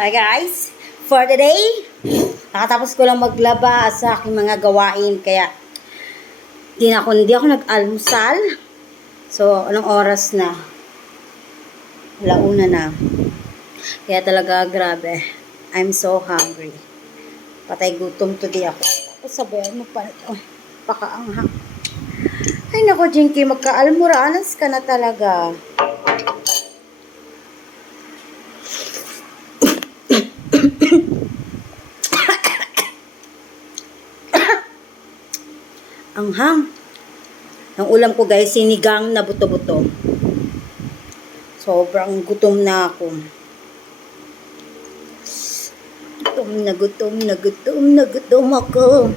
Hi guys, for today, nakatapos ko lang maglaba sa aking mga gawain, kaya hindi ako nag-almusal. So, anong oras na? Alauna na. Kaya talaga, grabe. I'm so hungry. Patay gutom today ako. Tapos sabayan mo pa ito. Pakaanghang. Ay nako, Jinky, magka-almoranas ka na talaga. Anghang. Ang ulam ko guys, sinigang na buto-buto. Sobrang gutom na ako. Gutom ako.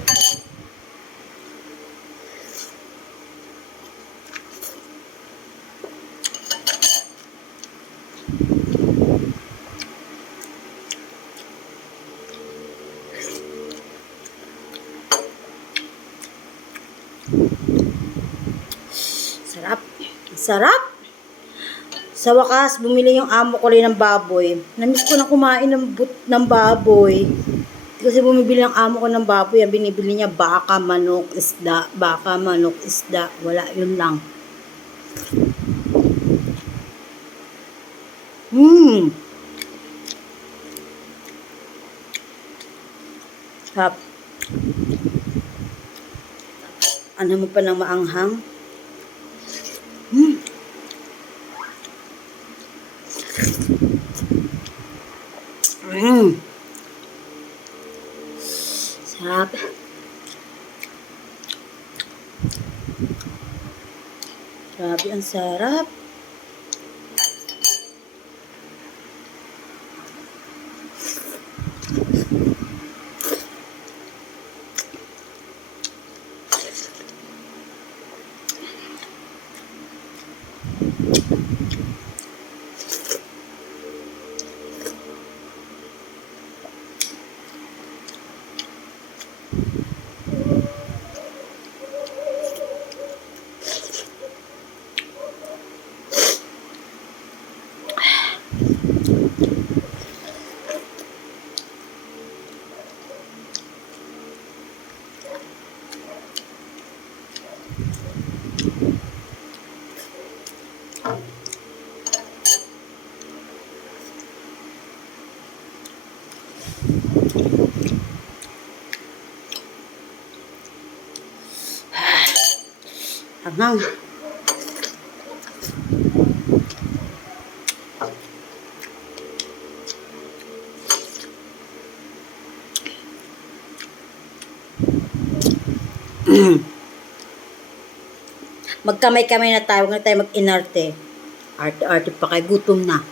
Sarap. Sarap. Sa wakas, bumili yung amo ko rin ng baboy. Namiss ko na kumain ng baboy. Kasi bumibili ng amo ko ng baboy. Ang binibili niya baka, manok, isda. Baka, manok, isda. Wala, yun lang. Sarap. Ano mo pa ng maanghang? Sarap. Grabe, ang sarap. Anghang. Magkamay-kamay na tayo. Huwag na tayo mag-inarte. Arte-arte pa kay gutom na.